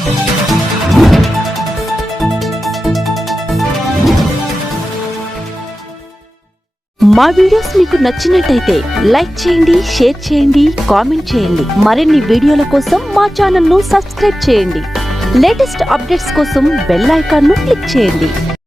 మా వీడియోస్ మీకు నచ్చినట్టయితే లైక్ చేయండి, షేర్ చేయండి, కామెంట్ చేయండి. మరిన్ని వీడియోల కోసం మా ఛానల్ ను సబ్స్క్రైబ్ చేయండి. లేటెస్ట్ అప్డేట్స్ కోసం బెల్ ఐకాన్ ను క్లిక్ చేయండి.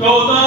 14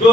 2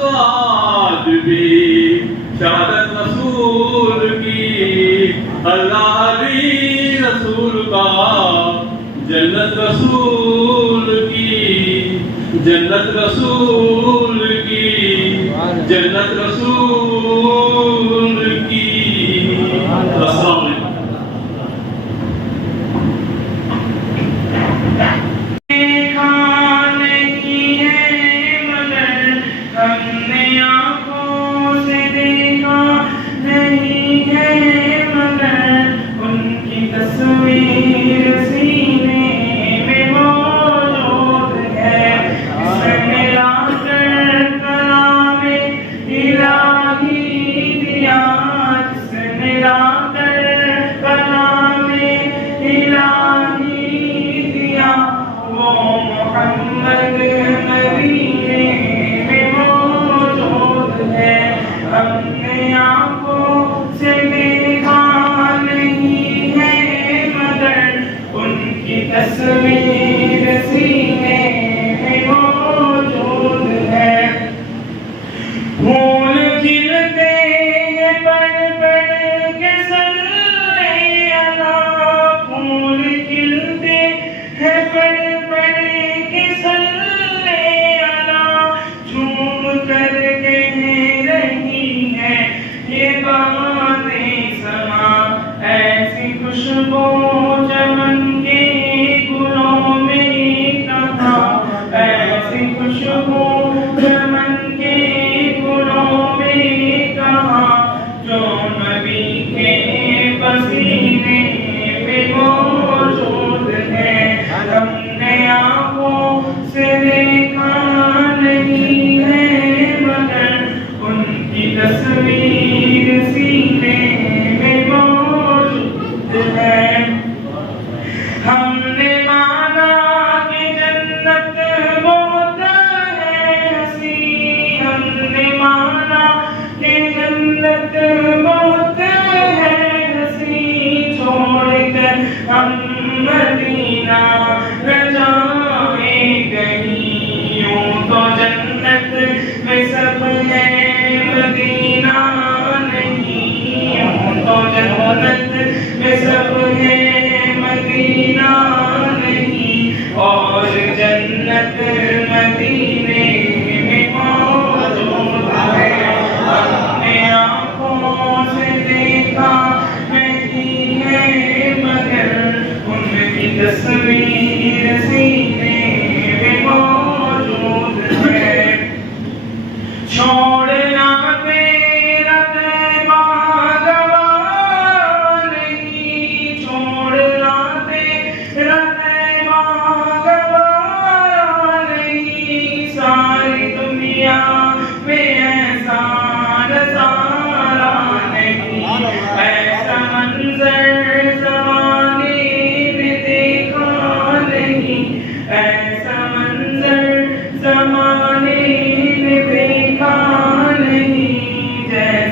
تو آج بھی شہادت رسول کی، اللہ علی رسول کا، جنت رسول کی، جنت رسول کی، جنت رسول کی۔ السلام علیکم۔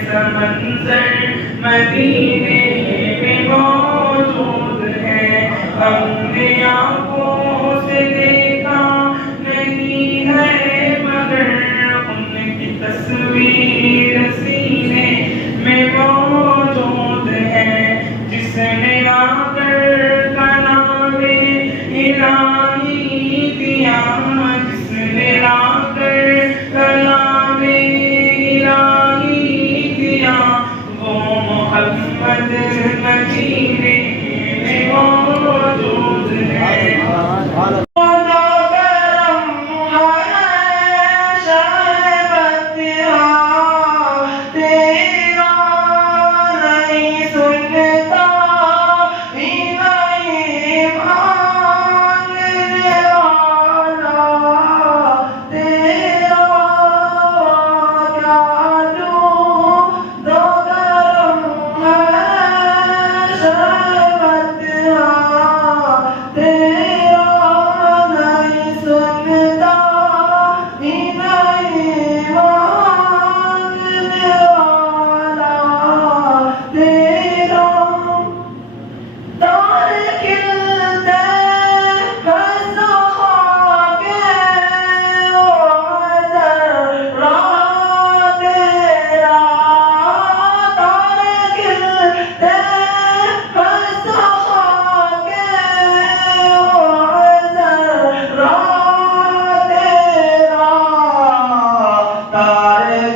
محمد مدینے میں موجود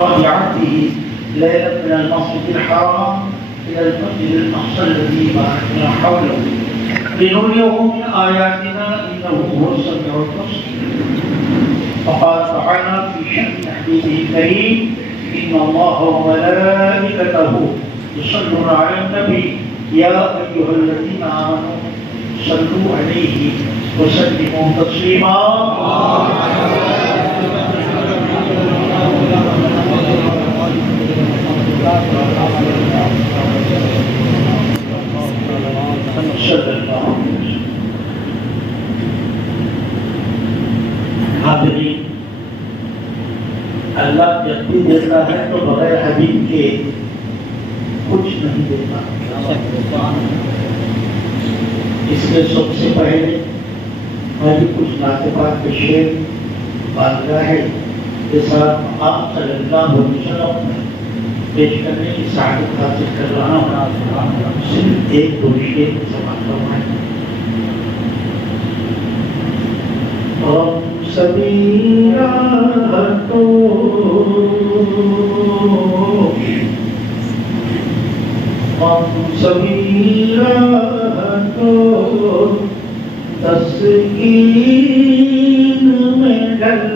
رجعته ليلة من المسجد الحرام إلى المسجد الأقصى الذي باركنا حوله لنريه من آياتنا إنه هو السميع البصير. فقال تعالى في شأن حبيبه الكريم إن الله وملائكته يصلون على النبي يا أيها الذين آمنوا صلوا عليه وسلموا تسليما. حاضرین، اللہ جب بھی دیتا ہے تو بغیر حبیب کے کچھ نہیں دیتا. اس کے سب سے پہلے میں بھی کچھ نعت پاک کے شعر بارگاہ کے ساتھ آپ صلی اللہ علیہ وسلم میں پیش کرنے کی سعادت حاصل کر رہا ہوں. صرف ایک دو شعر سماعت فرمائیں. سبھی راحتوں سبھی راحتوں تسکین میں ڈل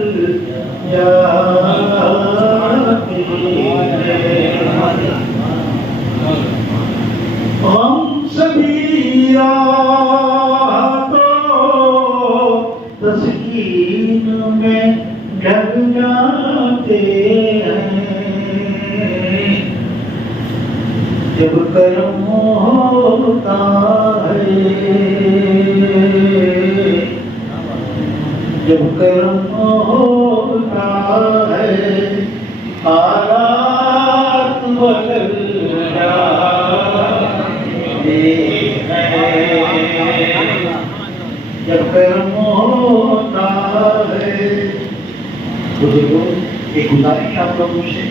جاتے ہم سبھی تسکین میں ڈر جاتے ہیں جب کرم ہوتا ہے جب کرم ہوتا ہے حالات بدل جاتے ہیں جب کرم ہوتا ہے. بزرگوں، ایک گزارش آپ لوگوں سے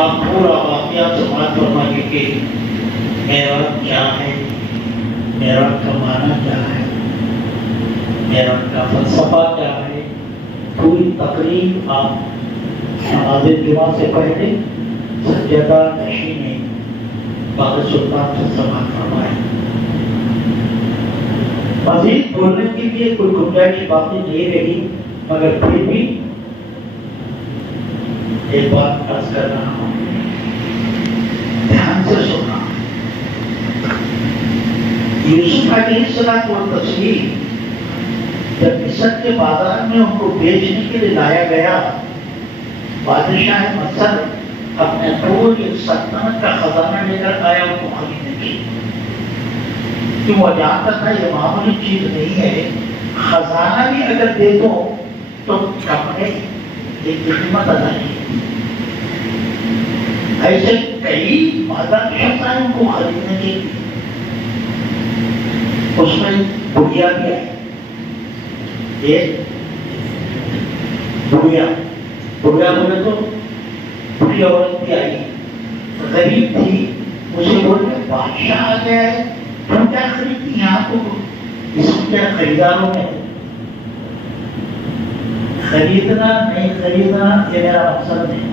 آپ پورا واقعہ سماعت فرمائیے کہ معراج کیا ہے، معراج کا معنی کیا ہے، معراج کا فلسفہ کیا ہے. پوری تقریب آپ نماز جمعہ سے پہلے سجدہ نشین میں باغ سلطان سے سماعت فرمائیں. مزید بولنے کے لیے کوئی گنجائش باقی نہیں رہی، مگر پھر بھی ایک بات عرض کر رہا ہوں، دھیان سے سننا. یوسف علیہ السلام کو تصویر جب مصر کے بازار میں ان کو بیچنے کے لیے لایا گیا، بادشاہ مصر اپنے پوری سلطنت کا خزانہ لے کر آیا ان کو خریدنے کے لیے، کہ وہ جانتا تھا یہ معمولی چیز نہیں ہے. خزانہ بھی اگر دے دو تو کپڑے ایک قیمت ادا نہیں. ایسے کئی مادہ شخص آئے ان کو خریدنے کے لیے. اس میں بڑھیا بھی آئی، ایک بڑھیا بڑھیا بولے تو بڑھیا عورت بھی آئی، غریب تھی. مجھے بولے بادشاہ آ گیا ہے، تم کیا خریدتی ہیں؟ آپ کو اس میں کیا خریداروں میں خریدنا نہیں خریدنا یہ میرا مقصد نہیں.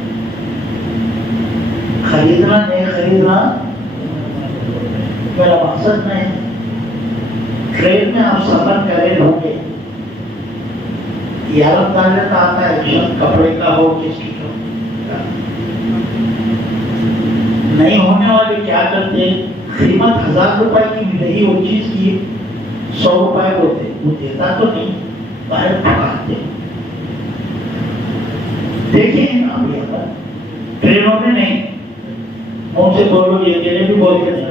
خریدنا نہیں خریدنا میرا مقصد نہیں. ٹرین میں آپ سفر کرے ہوں گے، یہ عالم تعلق آتا ہے کپڑے کا ہو کس کی ہو. نہیں ہونے والے کیا کرتے، قیمت 1000 روپے کی بھی نہیں وہ چیز کی 100 روپے ہوتے، وہ دیتا تو نہیں، باہر پکاتے. دیکھیں ابھی اگر ٹرینوں میں نہیں مجھ سے بولو یہ بھی بولتے نہیں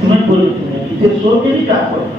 تمہیں بولو تمہیں ادھر سو کے نہیں کام کرتا.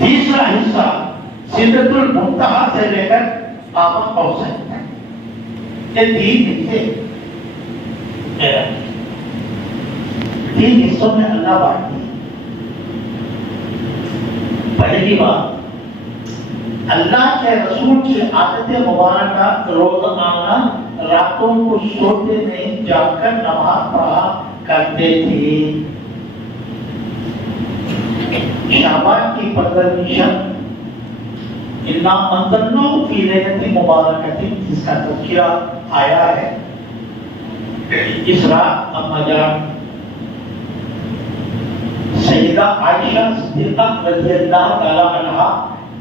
تیسرا حصہ سدرۃ المنتہا سے لے کر قاب قوسین تک، یہ تین حصوں میں اللہ بانٹتی ہے۔ پہلی بات، اللہ کے رسول کی عادت مبارکہ روزانہ راتوں کو سوتے میں جا کر نماز پڑھا کرتے تھے۔ شعبان کی 15ویں شب اِنَّا أَنزَلْنَاهُ فِي لَيْلَةٍ مُبَارَكَةٍ، جس کا تذکرہ آیا ہے۔ اس رات اما جان سیدہ عائشہ صدیقہ رضی اللہ تعالیٰ عنہا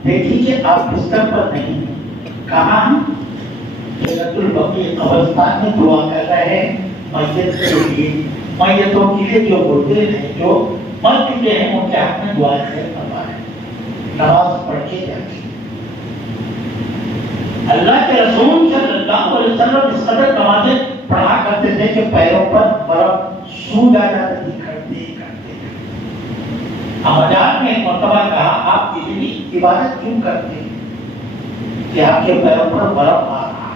دیکھی کہ آپ بستر پر نہیں ہیں، کہاں ہیں؟ جنت البقیع قبرستان میں دعا کر رہے ہیں میت کے لیے، میتوں کے لیے جو مردے ہیں، جو مر چکے ہیں، ان کے حق میں دعا خیر فرما رہے ہیں، نماز پڑھ کے جاتی۔ اللہ کے رسول صلی اللہ علیہ وسلم اس قدر نمازیں پڑھا کرتے تھے کہ پیروں پر برف سوج آ جاتی تھی، کرتے اما نے ایک مرتبہ کہا آپ اتنی عبادت کیوں کرتے ہیں کہ آپ کے پیروں پر برف آ رہا؟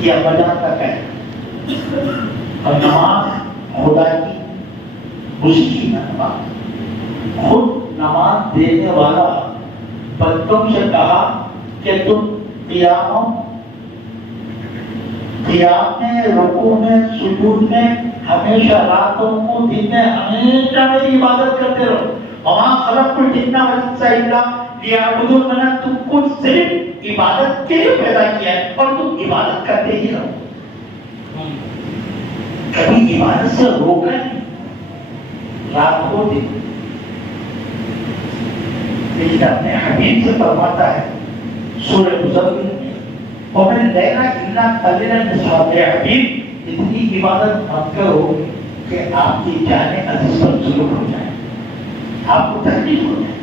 یہ اما جان کا کہنا۔ اور نماز خدا کی، اس کی نماز، خود نماز دینے والا بندوں سے کہا کہ تم قیام میں، رکوع میں، سجود میں ہمیشہ راتوں کو، دن میں ہمیشہ میری عبادت کرتے رہو۔ وَمَا خَلَقْتُ الْجِنَّ وَالْإِنسَ إِلَّا لِيَعْبُدُونِ، میں نے تم کو صرف عبادت کے لیے پیدا کیا ہے اور تم عبادت کرتے ہی رہو، کبھی عبادت سے روکا نہیں، رات کو دن۔ لیکن اپنے حبیب سے فرماتا ہے سورہ مزمل میں، وَمَن لَيْلَ إِلَّا قَلِيلًا نِّصْفَهُ، اے حبیب اتنی عبادت مت کرو کہ آپ کی جان عزیز پر ظلم ہو جائے، آپ کو تکلیف ہو جائے۔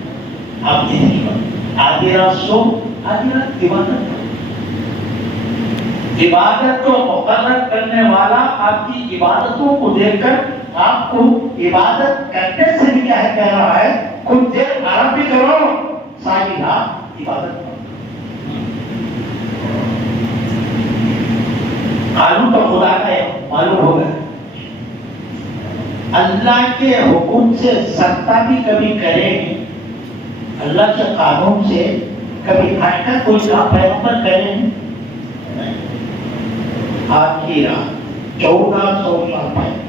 آپ اتنی آدھی رات سو، آدھی رات عبادت کرو۔ عبادت کو مقرر کرنے والا آپ کی عبادتوں کو دیکھ کر آپ کو عبادت کرنے سے بھی کیا کہہ رہا ہے، کچھ دیر آرام بھی کرو، ساری رات عبادت کرو۔ قانون تو خدا کا ہے، معلوم ہوگا۔ اللہ کے حکم سے سختا بھی کبھی کریں، اللہ کے قانون سے کبھی ہٹ کر کوئی کام پیغمبر کریں۔ آج کی رات 1400 سال پہلے،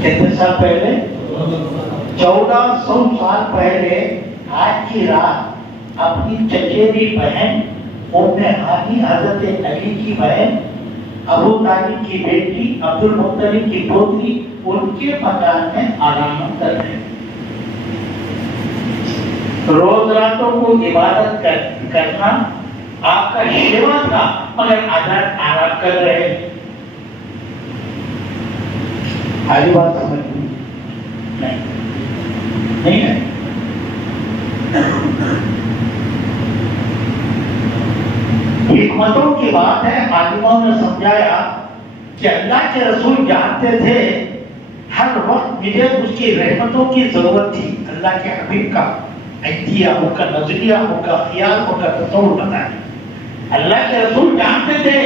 کتنے سال پہلے؟ 1400 سال پہلے آج کی رات اپنی چچیری بہن ام ہانی حضرت علی کی بہن ابو طالب کی بیٹی عبد المطلب کی پوتری ان کے مکان میں آرام کر رہے، روز راتوں کو عبادت کرنا آپ کا شیوا تھا، مگر آرام کر رہے۔ آج بات سمجھ نہیں ہے۔ حکمتوں کی بات ہے، عالموں نے سمجھایا کہ اللہ کے رسول جانتے تھے ہر وقت مجھے اس کی رحمتوں کی ضرورت تھی۔ اللہ کے حبیب کا عقیدہ ہوگا، نظریہ ہوگا، خیال ہوگا، تصور بتائیں۔ اللہ کے رسول جانتے تھے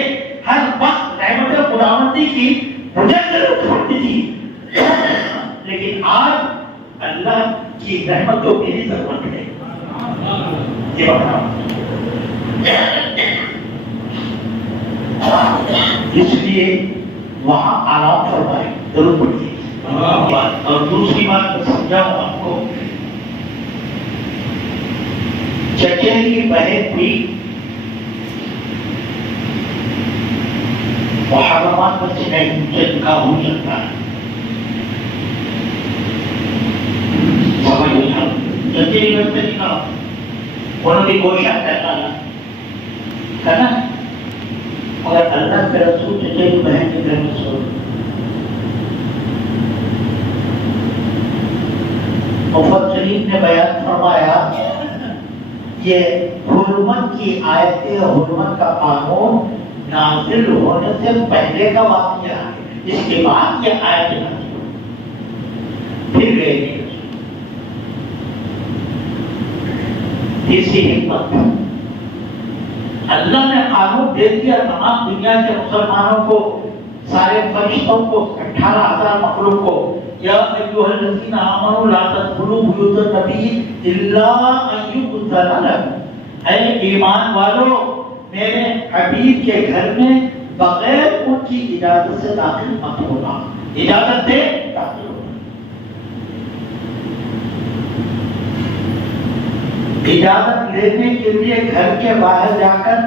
ہر وقت رحمت خداوندی کی مجھے ضرورت ہوتی تھی، لیکن آج اللہ کی رحمتوں کی ضرورت ہے۔ یہ بتاؤ، اس لیے وہاں آرام فرمائے، ضرور پڑھیے۔ اور دوسری بات میں سمجھاؤں آپ کو، چچیری بہن بھی محرمات میں سے نہیں، جن کا ہو سکتا ہے، سمجھ لیا؟ چچیری بہن سے نہیں کہا، انہوں نے کوشش کرنا ہے نا، مگر اللہ کے رسول چچیری بہن کے گھر میں سو۔ مفسرین نے بیان فرمایا یہ حرمت کی آیت، حرمت کا قانون نازل ہونے سے پہلے کا واقعہ ہے، اس کے بعد یہ آیت نازل ہوئی، پھر گئے ایسی حکمت تھی. اللہ نے قانون دے دیا تمام دنیا کے مسلمانوں کو, سارے فرشتوں کو, 18,000 مخلوق کو, یا ایھا الذین آمنوا لا تدخلوا بیوت النبی الا ان یؤذن لکم, اے ایمان والو میرے حبیب کے گھر میں بغیر ان کی اجازت سے داخل مت ہونا, اجازت دے داخل ہونا. اجازت لینے کے لیے گھر کے باہر جا کر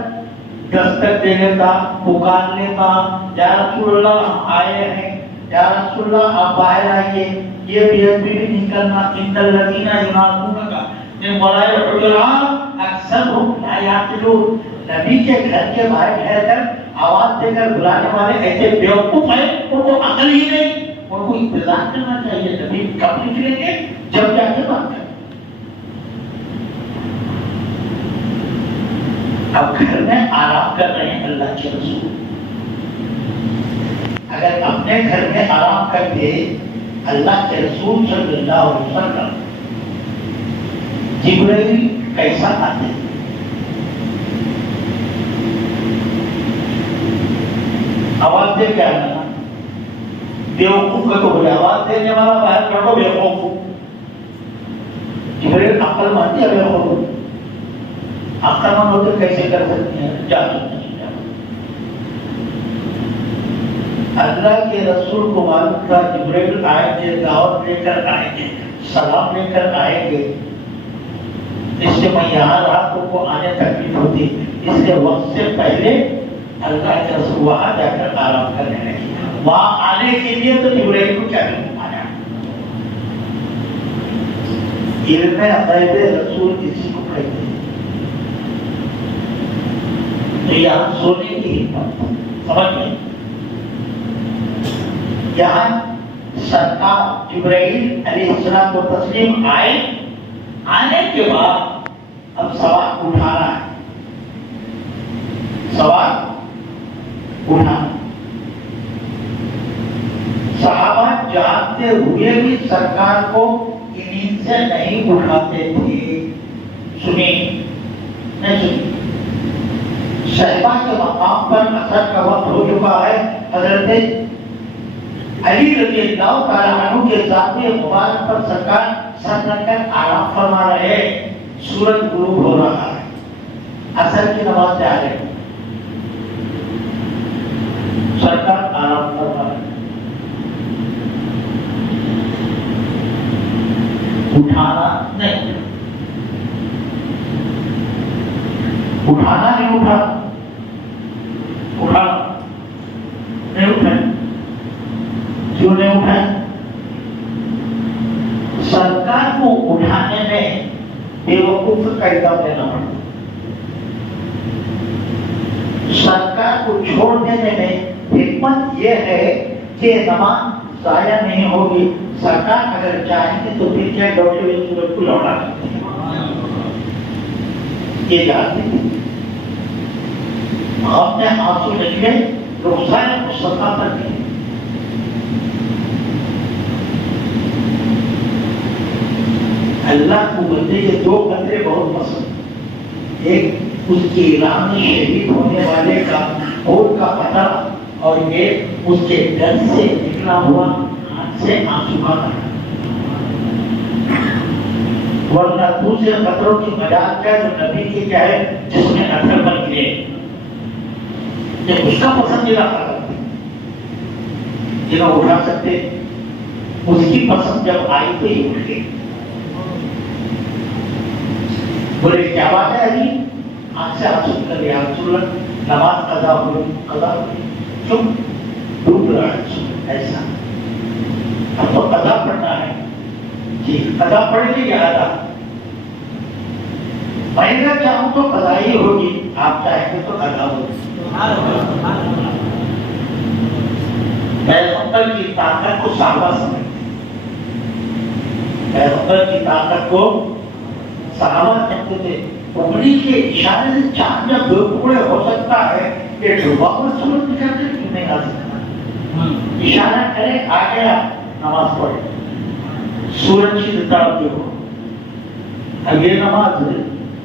دستک دے لیتا, پکار لیتا, یا رسول اللہ ہم آئے ہیں, یا رسول اللہ آپ باہر آئیے, یہ بھی نہیں کرنا. ان الذین ینادونک من وراء الحجرات اکثرهم لا یعقلون, نبی کے گھر کے باہر ٹھہر کر آواز دے کر بلانے والے ایسے بیوقوف ہیں, ان کو عقل ہی نہیں. ان کو انتظار کرنا چاہیے, نبی کب نکلیں گے جب جا کے بات کریں. اب گھر میں آرام کر رہے ہیں اللہ کے رسول, اگر اپنے گھر میں آرام کر کے اللہ کے رسول صلی اللہ علیہ وسلم جبرائیل کیسا آتے, آواز دے کے آنا, بیوقوف کا تو بولے آواز دینے والا باہر کر دو بیوقوف. جبرائیل عقل مانتی ہے بیوقوف, عقل مند ہوتے کیسے کر سکتے ہیں, جا سکتے ہیں. اللہ کے رسول کو معلوم تھا جبرائیل آئیں گے, دعوت لے کر آئیں گے, سلام لے کر آئیں گے, اس سے میں یہاں رہا تو کو آنے تکلیف ہوتی, اس کے وقت سے پہلے اللہ کے رسول وہاں جا کر آرام کرنے لگے. وہاں آنے کے لیے تو جبرائیل کو کیا آیا, علم غیب رسول کسی کو کہتے ہیں. تو یہاں سونے کی حکمت سمجھ میں, یہاں سرکار جبرائیل علیہ السلام کو تسلیم آئے, آنے کے بعد اب سوال اٹھانا ہے, سوال اٹھانا. صحابہ جانتے ہوئے بھی سرکار کو نیند سے نہیں اٹھاتے تھے. سنیں نہیں سنیں, صحابہ کے مقام پر اثر کا وقت ہو چکا ہے. حضرت علی رضی اللہ تعالیٰ عنہ کے ذات مبارک پر سرکار سر رکھ کر آرام فرما رہے ہیں. سورج غروب ہو رہا ہے, عصر کی نماز سے آ رہے ہیں, سرکار آرام فرما رہے ہیں. اٹھانا نہیں, اٹھانا نہیں, اٹھانا نہیں اٹھائے. کیوں نہیں اٹھائے؟ سرکار کو اٹھانے میں بیوقوف کا الزام دینا پڑتا, سرکار کو چھوڑ دینے میں حکمت یہ ہے کہ نماز ضائع نہیں ہوگی. سرکار اگر چاہیں گے تو پھر کیا لوٹے ہوئے سورج کو لوٹا سکتے ہیں, یہ جانتے ہیں. غم میں آنسو نکلے, رخسار مصطفیٰ پر گئے. اللہ کو بندے کے دو قطرے بہت پسند, ایک اس کی راہ میں شہید ہونے والے کا خون کا قطرہ, اور ایک اس کے ڈر سے نکلا ہوا ہاتھ سے آنسو کا قطرہ. ورنہ دوسرے قطروں کی مجال کیا جو نبی کی کیا ہے جس میں اثر بن گئے, یہ اس کا پسندیدہ قطرہ جنہیں اٹھا سکتے, اس کی پسند جب آئی تو ہی اٹھ گئی. بولے کیا بات ہے علی, آنکھ سے آنسو کر لیا, نماز قضا ہوئی, قضا ہوئی, کیوں ڈوب رہا ہے ایسا, اب تو قضا پڑھنا ہے. جی قضا پڑھ لی گیا تھا, میں اگر چاہوں تو قضا ہی ہوگی, آپ چاہیں گے تو قضا ہوگی. پیغمبر کی طاقت کو صحابہ سمجھتے, پیغمبر کی طاقت کو صحابہ کہتے تھے. انگلی کے اشارے سے چاند جب دو ٹکڑے ہو سکتا ہے, یہ ڈوبا ہوا سورج نکل کر کیوں نہیں آ سکتا؟ اشارہ کرے آ گیا, نماز پڑھے, سورج کی طرف دیکھو. اب یہ نماز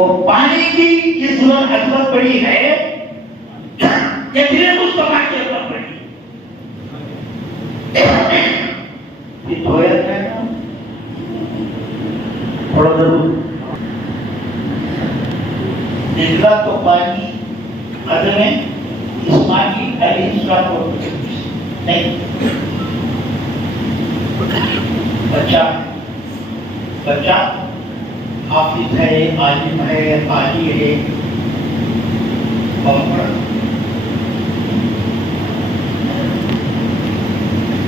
وہ پانی کی یہ صورت عظمت بڑی ہے کہ دل مصطفیٰ کی عظمت بڑی یہ دھویا ہے نا تھوڑا ضرور نکلا تو پانی عدم اسماعیل علیہ السلام نہیں بچہ حافظ ہے عالم ہے قاضی ہے بہت بڑا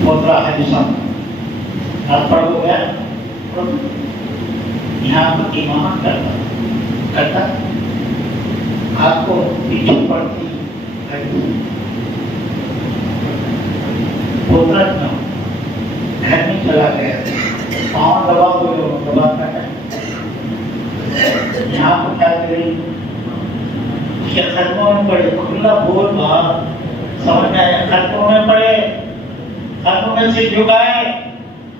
بہت بڑا ہے جسم پڑھ ہو گیا یہاں پر امامت کرتا آپ کو پیچھے پڑتی قدرت میں گھر میں چلا گیا پاؤں دبا ہوئے دبا کر یہاں پر کیا کریں اس کے ختموں میں پڑے کھلا بول باہر سمجھ آئے ختموں میں پڑے ختموں میں سے جھکائے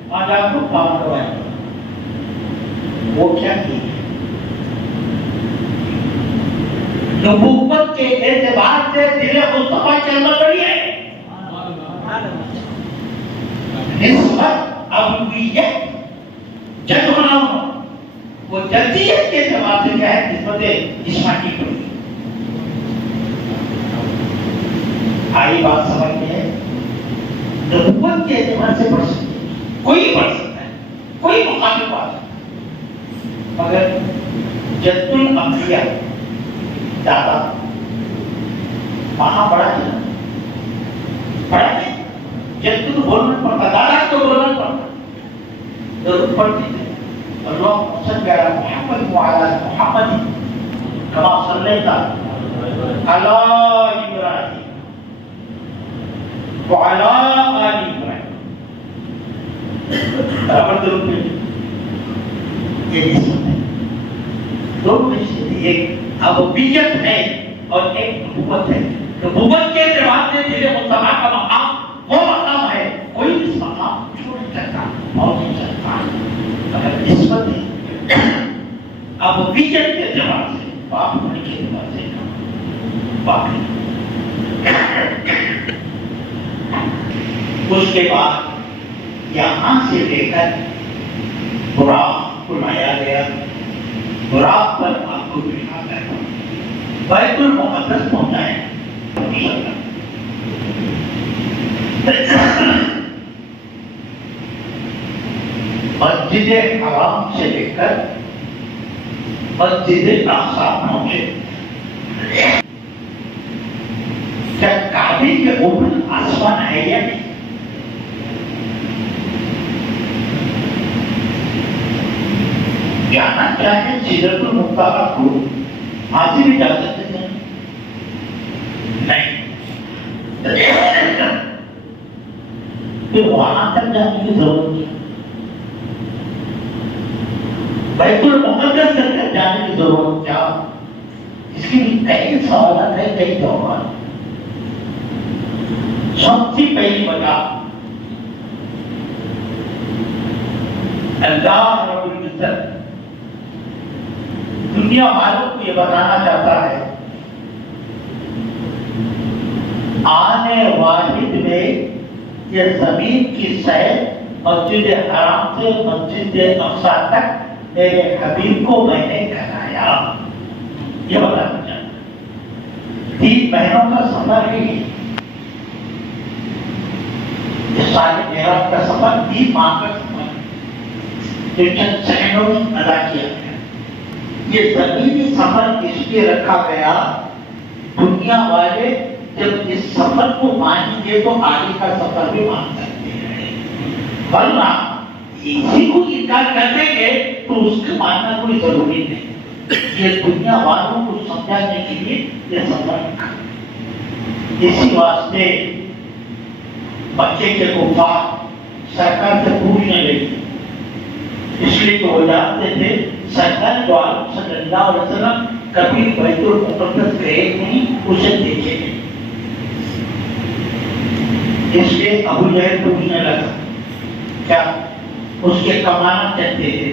وہاں جا کر پاؤں دبائے وہ کیا کی نبوت کے اعتبار سے دل مصطفیٰ چلنا پڑی ہے نسبت ابویت جد ہونا وہ جدیت کے اعتبار سے کیا ہے نسبت اسماعیلی پڑی آئی بات سمجھ میں ہے نبوت کے اعتبار سے پڑھ سکتے کوئی پڑھ سکتا ہے کوئی مخالف بات مگر جد الانبیاء دادا وہاں پڑھا جانا پڑھا نہیں جب تم بولنا پڑتا دادا تو بولنا پڑتا ضرور پڑھتی تھے اللهم صل على محمد وعلى محمد كما صليت على ابراهيم وعلى آل ابراهيم برابر ضرور پڑھتی یہ نہیں ہے دو رشتے ایک ابویت ہے اور ایک نبوت ہے نبوت کے اعتبار سے دل مصطفیٰ کا مقام وہ مقام ہے کوئی اس مقام چھوڑ نہیں سکتا اور نہیں سکتا مگر نسبت ہے ابویت کے اعتبار سے باپ ہونے کے اعتبار سے باقی اس کے بعد یہاں سے لے کر براق کو لایا گیا براق پر آپ کو بٹھا کر بیت المقدس پہنچائے مسجد حرام سے لے کر مسجد اقصی پہنچے کیا کعبے کے اوپر آسمان ہے یا نہیں جانا چاہے سدرۃ المنتہا کو حاضر بھی جا سکتے ہیں نہیں پھر وہاں تک جانے کی ضرورت نہیں بیت المقدس تک جانے کی ضرورت کیا اس کے لیے کئی سوالات ہیں کئی جوابات سب سے پہلی وجہ اللہ رب العزت دنیا والوں کو یہ بتانا چاہتا ہے آنے واحد میں یہ زمین کی سیر مسجد حرام سے مسجد اقصی تک میرے حبیب کو میں نے کرایا یہ بتانا چاہتا 3 مہینوں کا سفر ہے یہ سارے معراج کا سفر 3 ماہ کا سفر جو چند سیکنڈوں میں ادا کیا گیا یہ زمینی سفر اس لیے رکھا گیا دنیا والے جب اس سفر کو مانیں گے تو آگے کا سفر بھی مان سکتے ہیں ورنہ اسی کو انکار کر دیں گے تو اس کو ماننا کوئی ضروری نہیں یہ دنیا والوں کو سمجھانے کے لیے یہ سفر رکھا اسی واسطے بچے کے کفار سرکار سے پوچھنے لگی اس لیے کہ وہ جانتے تھے سرکار دو عالم صلی اللہ علیہ وسلم کبھی بیت المقدس گئے نہیں اسے دیکھے نہیں اس لیے ابو جہل پوچھنے لگا کیا اس کے کمانا کہتے تھے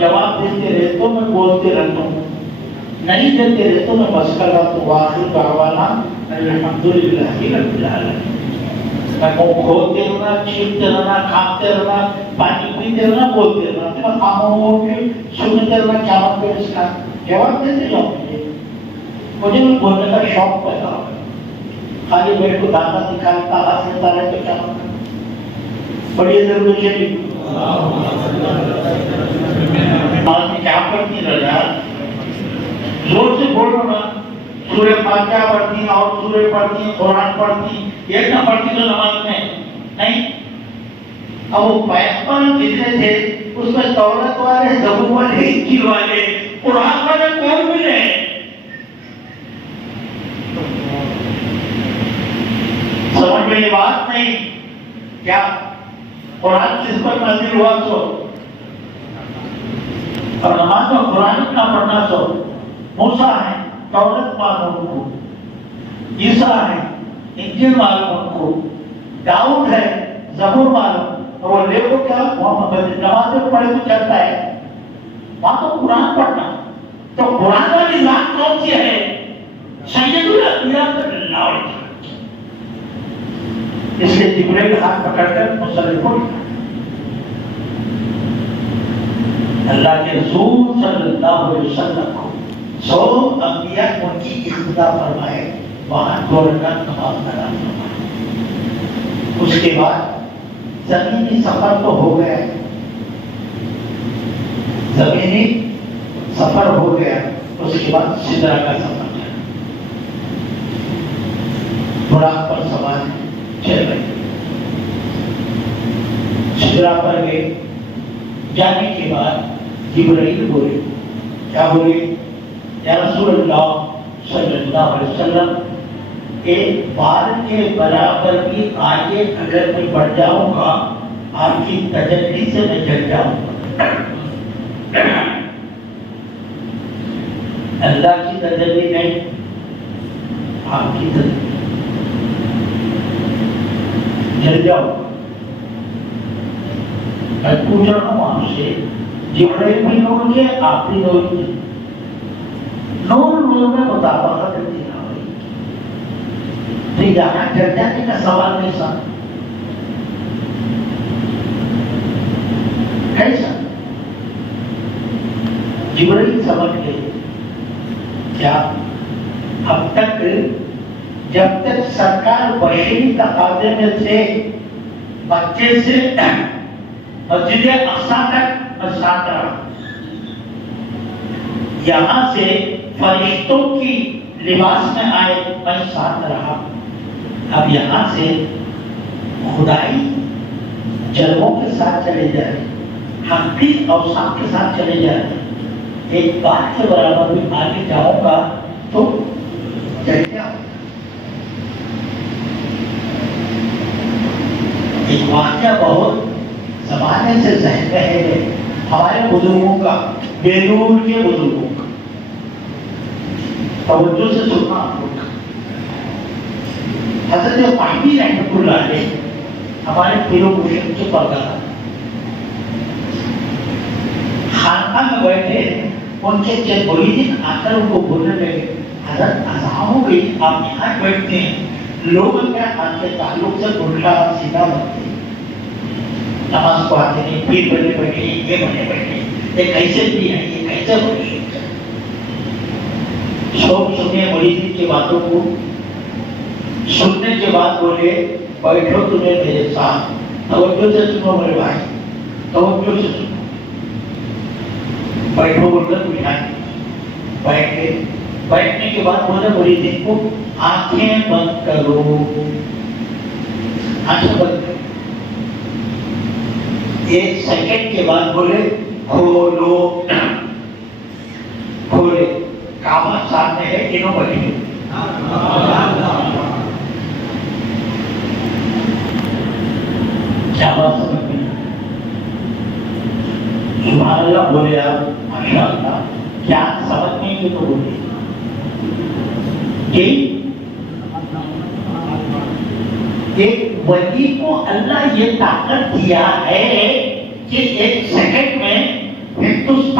جواب دیتے رہے تو میں بولتے رہتا ہوں، نہیں دیتے رہے تو میں بس کر رہا تو آخر دعوانا الحمدللہ رب العالمین۔ میں کھولتے رہنا، چھیڑتے رہنا، کھاتے رہنا، پانی پیتے رہنا، بولتے رہنا، میں خاموش ہو کے سنتے رہنا، قیامت پہ اس کا جواب دیتے جاؤں مجھے بولنے کا شوق پیدا ہو گیا۔ خالی بیٹھ کو دادا دکھاتا ہاتھ لیتا رہے تو کیا ہوگا؟ بڑی ضرورت ہے آج میں کیا پڑھتی رہا، زور سے بولو نا، سورہ فاتحہ پڑھتی اور سورہ پڑھتی، قرآن پڑھتی، ایک نہ پڑھتی تو نماز میں نہیں۔ اب وہ پیغمبر جتنے تھے اس میں تورات والے، زبور والے، انجیل والے، قرآن والے کون بھی نہیں۔ سمجھ میں یہ بات نہیں کیا قرآن کس پر نازل ہوا سو اور نماز میں قرآن اتنا پڑھنا سو۔ موسیٰ ہے تورات معلوم ان کو، عیسیٰ ہے انجیل معلوم ان کو، داؤد ہے زبور معلوم، اور وہ لے کو کیا نماز میں پڑھے تو چلتا ہے، وہاں تو قرآن پڑھنا۔ تو قرآن والی ذات کون سی ہے؟ سید الانبیاء صلی اللہ علیہ وسلم۔ اس لیے جبریل ہاتھ پکڑ کر مصلی کو اللہ کے رسول صلی اللہ علیہ وسلم کو سو انبیاء ان کی اقتدا فرمائے، وہاں 2 رکعت نماز ادا فرمائے۔ اس کے بعد زمینی سفر تو ہو گیا، زمینی سفر ہو گیا، اس کے بعد سدرا کا سفر ہے، براق پر سوار چل رہے، سدرا پر گئے، جانے کے بعد جبرائیل بولے، کیا بولے؟ یا رسول اللہ صلی اللہ علیہ وسلم، ایک بال کے برابر بھی آگے اگر میں بڑھ جاؤں گا آپ کی تجلی سے میں جل جاؤں گا۔ اللہ کی تجلی نہیں، آپ کی تجلی، جل جاؤ۔ میں پوچھ رہا ہوں آپ سے، جبرائیل بھی نور کے، آپ بھی نور کے، نور میں مطابقت نہیں نہ ہوئی تو یہاں جل جانے کا سوال نہیں سا کیسا؟ جبرائیل سمجھ گئے کیا اب تک جب تک سرکار بشری تقاضے میں تھے، بچے سے مسجد اقصی تک میں ساتھ رہا، یہاں سے فرشتوں کی لباس میں آئے میں ساتھ رہا، اب یہاں سے خدائی جلووں کے ساتھ چلے جائے، حقیقی اوصاف کے ساتھ چلے جائے، ایک بات کے برابر بھی آگے جاؤں گا تو چل جاؤں۔ ایک واقعہ بہت زمانے سے ذہن میں ہے ہمارے بزرگوں کا، بیرون کے بزرگوں کا، توجہ سے سننا آپ لوگ۔ حضرت فاہمی رحمۃ اللہ علیہ ہمارے پیر و مرشد کے پردہ خانقاہ میں بیٹھے، ان کے چند مریدین آ کر ان کو بولنے لگے، حضرت اذان ہو گئی، آپ یہاں بیٹھتے ہیں، لوگ کیا آپ کے تعلق سے الٹا سیدھا بنتے ہیں، نماز کو آتے نہیں، پیر بنے بیٹھے، یہ بنے بیٹھے، یہ کیسے بھی ہے، یہ کیسے ہوئی؟ شوق سنے مریدین کی باتوں کو، سننے کے بعد بولے بیٹھو تمہیں میرے ساتھ، توجہ سے سنو میرے بھائی، توجہ سے سنو، بیٹھو بول کر بٹھائیں، بیٹھے، بیٹھنے کے بعد بولے مریدین کو آنکھیں بند کرو، آنکھیں بند کرو، 1 سیکنڈ کے بعد بولے کھولو، کھولے، کعبہ سامنے ہے، تینوں بیٹھے، کیا بات سمجھ میں؟ سبحان اللہ بولے آپ، ماشاء اللہ، کیا سمجھ میں تو بولے کہ ایک ولی کو اللہ یہ طاقت دیا ہے کہ 1 سیکنڈ میں ہندوستان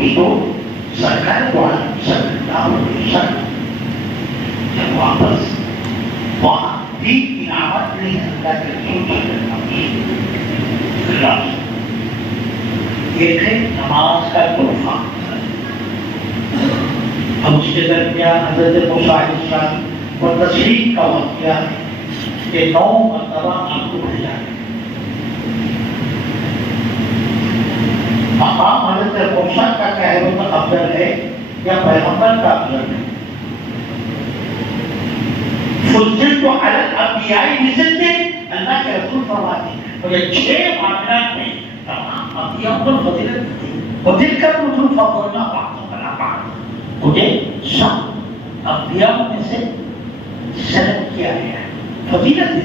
دوستوں سرکار دوارا صلی اللہ علیہ وسلم جب واپس وہاں بھی تلاوت نہیں اللہ کے رسول صلی اللہ علیہ وسلم ایک ہے نماز کا تحفہ. اب اس کے درمیان حضرت موسیٰ علیہ السلام کو تشریف کا واقعہ ہے کہ 9 مرتبہ آپ کو بھیجا ہے. مقام حضرت موسیٰ کا کہہ تو افضل ہے یا پیغمبر کا افضل ہے؟ فضلت علی الانبیاء بستہ، اللہ کے رسول فرماتے ہیں مجھے 6 معاملات میں تمام انبیاء پر فضیلت دی. وتلک الرسل فضلنا بعضهم علی بعض، مجھے سب انبیاء میں سے سلب کیا گیا ہے، فضیلت دی.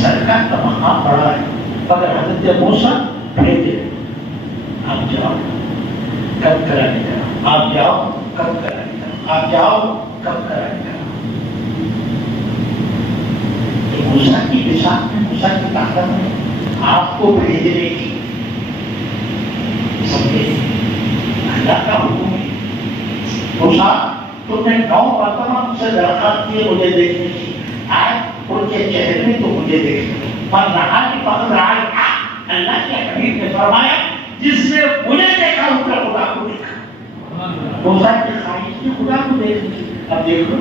سرکار کا مقام بڑا ہے مگر حضرت موسیٰ بھیجے آپ جاؤ کب کرانے کا، آپ جاؤ کب کرانے کا، آپ جاؤ کب کرانے کا. موسیٰ کی بساط میں موسیٰ کی طاقت میں آپ کو بھیجنے کی سمجھے اللہ کا حکم ہے. موسیٰ تم نے 9 مرتبہ مجھ سے درخواست کی مجھے دیکھنے کی، آج ان کے چہرے میں تو مجھے دیکھنے. پر رہا کہ فقط رہا اللہ کے حبیب نے فرمایا جس نے مجھے دیکھا اس نے خدا کو دیکھا. موسیٰ کی خواہش نے خدا کو دیکھنے. اب دیکھو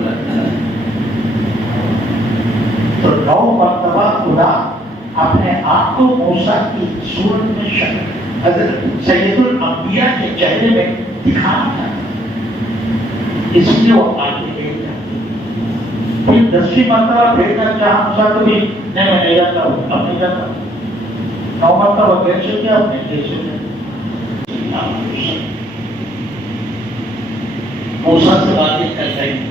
تو 9 مرتبہ خدا اپنے آپ کو موسیٰ کی صورت میں شکل حضرت سید الانبیاء کے چہرے میں دکھانا تھا، اس لیے وہ آگے بھیج جاتے. پھر 10ویں مرتبہ بھیجنا چاہا موسیٰ کو بھی نہیں، میں نہیں جاتا ہوں، اب نہیں جاتا. 9 مرتبہ بھیج چکے اب نہیں بھیج چکے. موسیٰ سے باتیں کر رہے ہیں،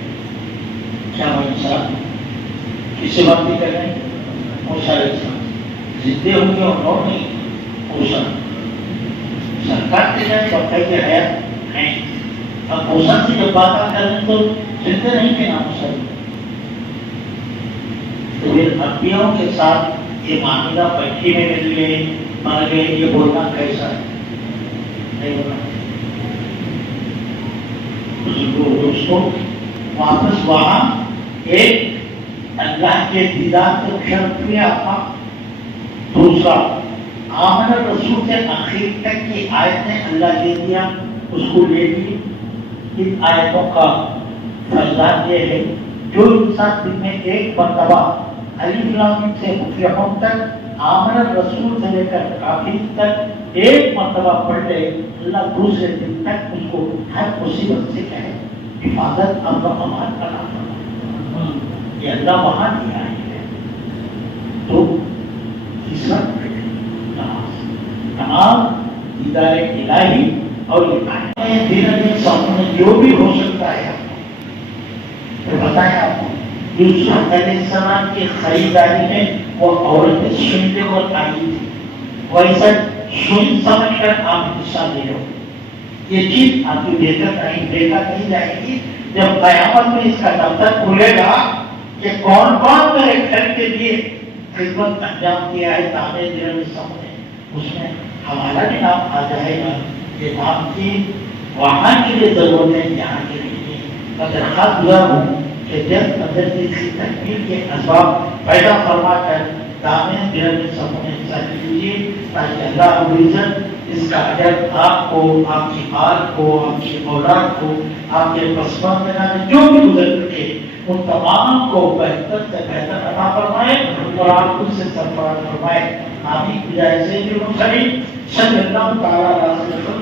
کیا موسیٰ کس سے باتیں کر رہے ہیں؟ موسیٰ علیہ السلام زندے ہوں گے اور نہیں. موسیٰ سرکار کے جائے بقائی کے حیات ہیں. اب موسیٰ سے جب باتیں کر رہے ہیں تو زندے نہیں کہ نام موسیٰ. تو پھر انبیاءوں کے ساتھ یہ معاملہ بیٹھی میں مل گئے مر گئے، یہ بولنا کیسا ہے؟ نہیں بولنا. دوستوں واپس وہاں ایک اللہ کے دیدار سے شرط ہوئے آقا. دوسرا آمن رسول سے آخر تک کی آیتیں اللہ دے دیا، اس کو لے لی. ان آیتوں کا فضلات یہ ہے جو انسان دن میں 1 مرتبہ الف لام میم سے مفلحون تک آمن رسول سے لے کر کافر تک 1 مرتبہ پڑھ لے، اللہ دوسرے دن تک اس کو ہر مصیبت سے کہے حفاظت امن و امان کا نام کرنا. یہ اللہ وہاں دیا ہے. تو تیسرا نماز دیدار الہی اور دین سامنے جو بھی ہو سکتا ہے. بتایا آپ کو یوسف علیہ السلام کی خریداری میں وہ عورتیں سنتے اور آئی تھی، ویسا سن سمجھ کر آپ حصہ دے رہے ہو. یہ چیز آپ کو دیکھا نہیں جائے گی. جب قیامت میں اس کا دفتر کھلے گا کہ کون کون میرے گھر کے لیے خدمت انجام دیا ہے تعمیر دل سامنے، اس میں ہمارا بھی نام آ جائے گا. یہ نام کی وہاں کے لیے ضرورت ہے، یہاں کے لیے. میں درخواست دیا ہوں کہ جب اندر کی تکمیل کے اسباب پیدا فرما کر تعمیر دل سامنے حصہ کیجیے تاکہ اللہ رب العزت اس کا اجر آپ کو، آپ کی آل کو، آپ کی اولاد کو، آپ کے پسماندہ میں جو بھی گزر چکے ان تمام کو بہتر سے بہتر عطا فرمائے اور آپ کو سے سرفراز فرمائے. آمین بجائے سید المرسلین صلی اللہ تعالی علیہ وسلم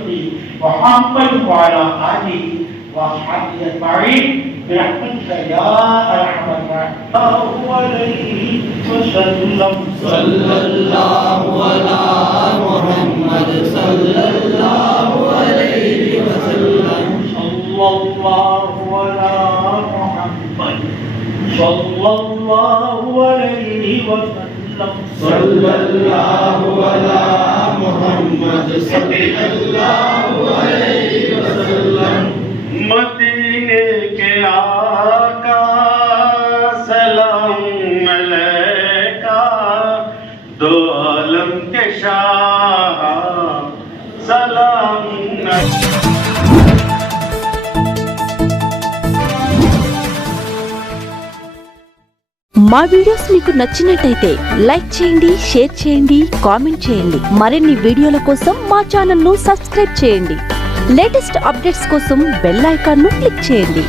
محمد وعلی آلہ واصحابہ اجمعین برحمتک یا ارحم الراحمین. صلی اللہ علی محمد صلی اللہ علیہ وسلم. صلی اللہ علی محمد صلی اللہ علیہ وسلم. صلی اللہ علی محمد صلی اللہ علیہ وسلم. مدینے کے آقا سلام علیکہ، دو عالم మా వీడియోస్ మీకు నచ్చినట్టయితే లైక్ చేయండి, షేర్ చేయండి, కామెంట్ చేయండి. మరిన్ని వీడియోల కోసం మా ఛానల్ ను సబ్స్క్రైబ్ చేయండి. లేటెస్ట్ అప్డేట్స్ కోసం బెల్ ఐకాన్ ను క్లిక్ చేయండి.